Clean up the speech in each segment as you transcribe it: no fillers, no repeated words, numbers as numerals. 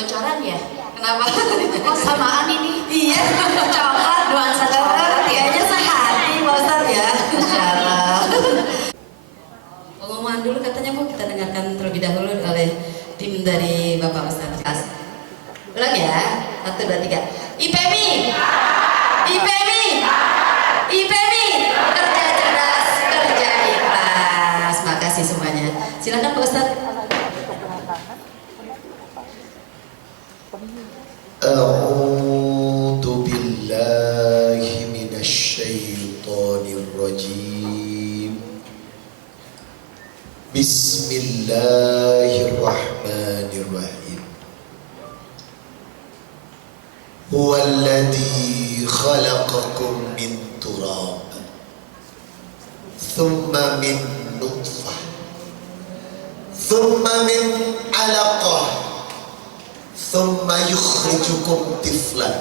bocoran ya? Kenapa? Oh samaan ini? Iya, coklat, nuansa coklat. Kayaknya sehati Pak Ustadz ya. Insyaallah. Pengumuman dulu katanya Bu, kita dengarkan terlebih dahulu oleh tim dari Bapak Ustadz. Ulang ya, 1, 2, 3. IPMI, IPMI, IPMI, kerja cerdas, kerja ikhlas. Makasih semuanya. Silakan Pak Ustadz. A'udzu billahi minasy syaithanir rajim. Bismillahirrahmanirrahim. Huwallazi khalaqakum min turab thumma min nutfah thumma min 'alaqah thumma yukhrijukum tiflan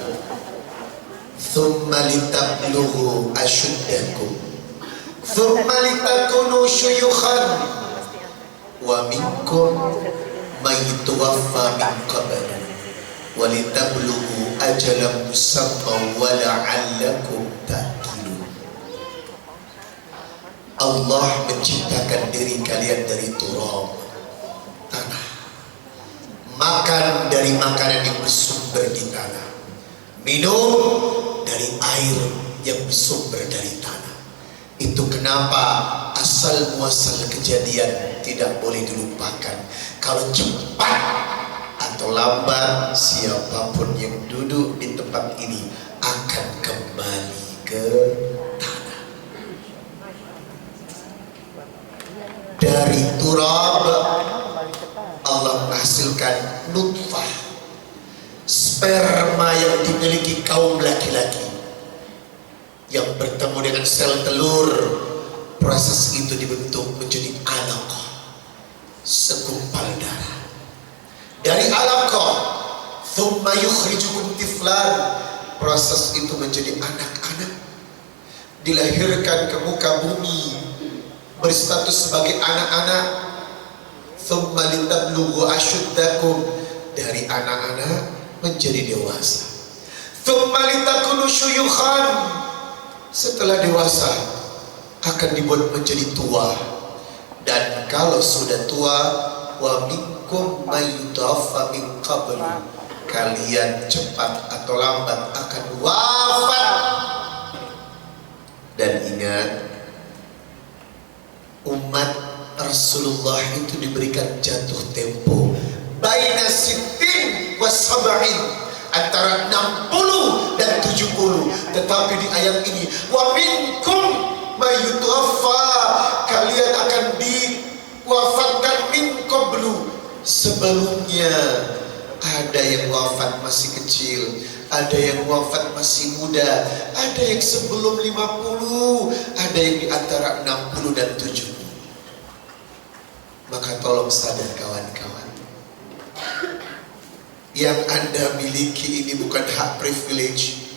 thumma litablughu ashuddakum thumma litakunu syuyukhan wa minkum may yutawaffa min qabl wa litablughu ajalan musamman wa la'allakum ta'qilun. Allah menciptakan diri kalian dari turab, tanah, makan dari makanan yang bersumber di tanah, minum dari air yang bersumber dari tanah. Itu kenapa asal muasal kejadian tidak boleh dilupakan. Kalau cepat atau lambat, siapapun yang duduk di tempat ini akan kembali ke tanah. Dari turab Allah menghasilkan nutfah, sperma yang dimiliki kaum laki-laki yang bertemu dengan sel telur. Proses itu dibentuk menjadi alaqah, segumpal darah. Dari alaqah, thumma yukhrijukum tiflan, proses itu menjadi anak-anak, dilahirkan ke muka bumi berstatus sebagai anak-anak. Thumma litablughu ashuddakum, dari anak-anak menjadi dewasa. Thumma litakunu syuyukhan, setelah dewasa akan dibuat menjadi tua. Dan kalau sudah tua, wa minkum may yutawaffa min qabl, kalian cepat atau lambat akan wafat. Dan ingat, umat Rasulullah itu diberikan jatuh tempo baina sittin wa sab'in, antara 60 dan 70. Tetapi di ayat ini, wa minkum may yutawaffa, kalian akan diwafatkan min qablu, sebelumnya. Ada yang wafat masih kecil, ada yang wafat masih muda, ada yang sebelum 50, ada yang di antara 60 dan 70. Maka tolong sadar kawan-kawan, yang Anda miliki ini bukan hak privilege,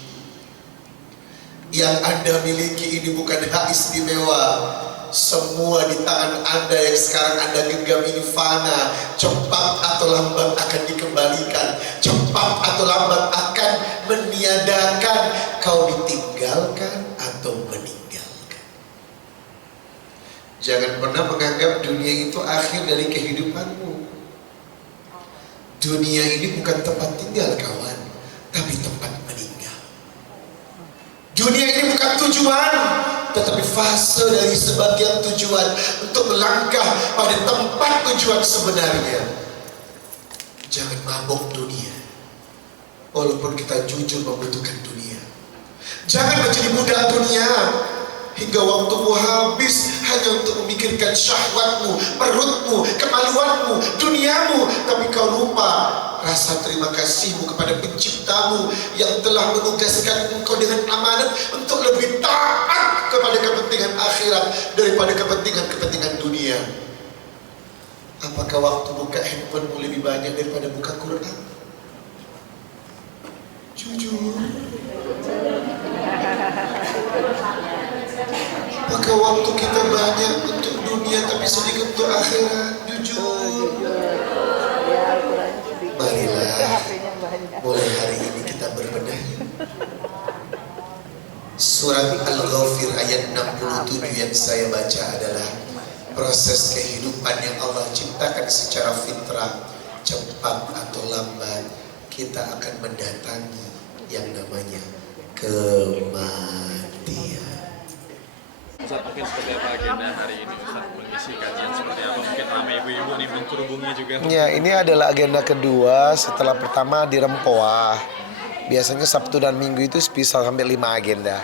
yang Anda miliki ini bukan hak istimewa. Semua di tangan Anda yang sekarang Anda genggam ini fana, cepat atau lambat akan dikembalikan, cepat atau lambat akan meniadakan. Kau ditinggalkan atau meninggalkan. Jangan pernah menganggap dunia itu akhir dari kehidupanmu. Dunia ini bukan tempat tinggal kawan, tapi tempat meninggal. Dunia ini bukan tujuan, tetapi fase dari sebagian tujuan untuk melangkah pada tempat tujuan sebenarnya. Jangan mabuk dunia, walaupun kita jujur membutuhkan dunia. Jangan menjadi budak dunia hingga waktumu habis hanya untuk memikirkan syahwatmu, perutmu, kemaluanmu, duniamu. Tapi kau lupa rasa terima kasihmu kepada penciptamu yang telah menugaskan engkau dengan amanat untuk lebih taat kepada kepentingan akhirat daripada kepentingan dunia. Apakah waktu buka handphonemu lebih banyak daripada buka Quran? Jujur. Apakah waktu kita banyak untuk dunia tapi sedikit untuk akhirat? Jujur. Marilah Mulai hari ini kita berbenah. Surat Al-Ghafir ayat 67 yang saya baca adalah proses kehidupan yang Allah ciptakan secara fitrah, cepat atau lambat kita akan mendatangi yang namanya kematian. Ustaz, mungkin seperti apa agenda hari ini Ustaz, mengisi kajian seperti apa? Mungkin ramai ibu-ibu nih belum terhubungi juga. Ya, ini adalah agenda kedua setelah pertama di Rempoa. Biasanya Sabtu dan Minggu itu bisa sampai 5 agenda.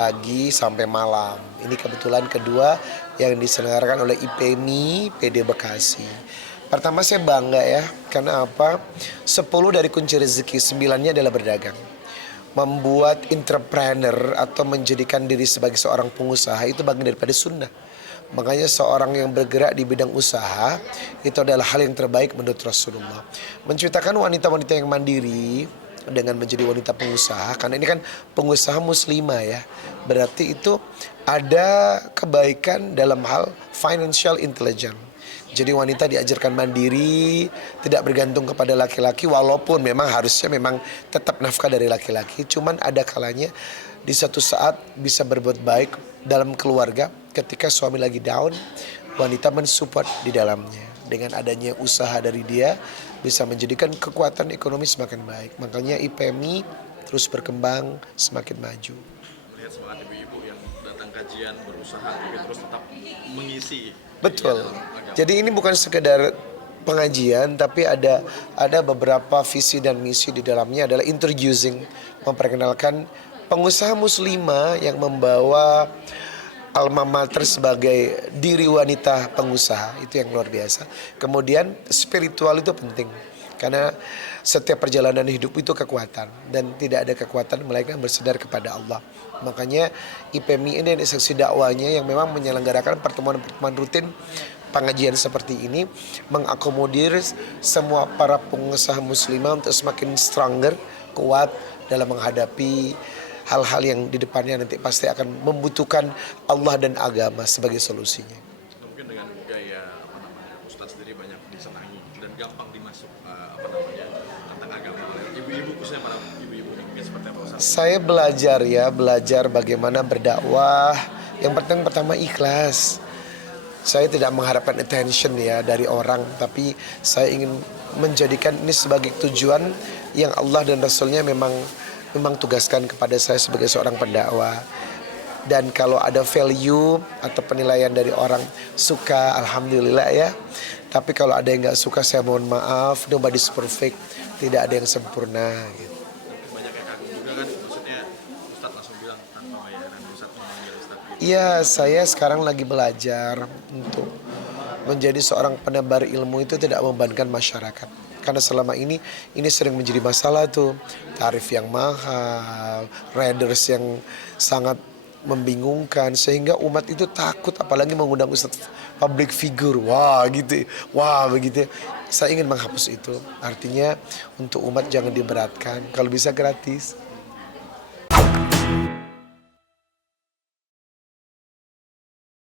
Pagi sampai malam. Ini kebetulan kedua yang diselenggarakan oleh IPMI PD Bekasi. Pertama saya bangga ya, karena apa? 10 dari kunci rezeki, 9-nya adalah berdagang. Membuat entrepreneur atau menjadikan diri sebagai seorang pengusaha itu bagian daripada sunnah. Makanya seorang yang bergerak di bidang usaha itu adalah hal yang terbaik menurut Rasulullah. Menceritakan wanita-wanita yang mandiri dengan menjadi wanita pengusaha, karena ini kan pengusaha muslimah ya, berarti itu ada kebaikan dalam hal financial intelligence. Jadi wanita diajarkan mandiri, tidak bergantung kepada laki-laki, walaupun memang harusnya memang tetap nafkah dari laki-laki. Cuman ada kalanya di satu saat bisa berbuat baik dalam keluarga ketika suami lagi down, wanita mensupport di dalamnya. Dengan adanya usaha dari dia bisa menjadikan kekuatan ekonomi semakin baik. Makanya IPMI terus berkembang, semakin maju. Melihat semangat ibu-ibu yang datang kajian, berusaha juga terus tetap mengisi. Betul. Dalam agama. Jadi ini bukan sekedar pengajian, tapi ada beberapa visi dan misi di dalamnya adalah introducing, memperkenalkan pengusaha muslimah yang membawa alma mater sebagai diri wanita pengusaha, itu yang luar biasa. Kemudian spiritual itu penting, karena setiap perjalanan hidup itu kekuatan, dan tidak ada kekuatan melainkan bersedar kepada Allah. Makanya IPMI ini instansi dakwahnya yang memang menyelenggarakan pertemuan-pertemuan rutin pengajian seperti ini, mengakomodir semua para pengusaha muslimah untuk semakin stronger, kuat dalam menghadapi hal-hal yang di depannya nanti pasti akan membutuhkan Allah dan agama sebagai solusinya. Mungkin dengan gaya Ustaz sendiri banyak disenangi dan gampang dimasuk tentang agama oleh ibu-ibu, khususnya para ibu-ibu ini mungkin seperti apa Ustaz? Saya belajar bagaimana berdakwah. Yang penting pertama ikhlas. Saya tidak mengharapkan attention ya dari orang, tapi saya ingin menjadikan ini sebagai tujuan yang Allah dan Rasulnya memang tugaskan kepada saya sebagai seorang pendakwah. Dan kalau ada value atau penilaian dari orang suka, alhamdulillah ya. Tapi kalau ada yang nggak suka, saya mohon maaf. Nobody's perfect, tidak ada yang sempurna gitu. Banyak yang kagum juga kan, maksudnya Ustaz langsung bilang tanpa bayaran, Ustaz memanggil Ustaz gitu. Iya, saya sekarang lagi belajar untuk menjadi seorang penebar ilmu itu tidak membebankan masyarakat. Karena selama ini sering menjadi masalah tuh, tarif yang mahal, riders yang sangat membingungkan, sehingga umat itu takut apalagi mengundang ustadz public figure. Wah gitu, wah begitu. Saya ingin menghapus itu. Artinya untuk umat jangan diberatkan, kalau bisa gratis.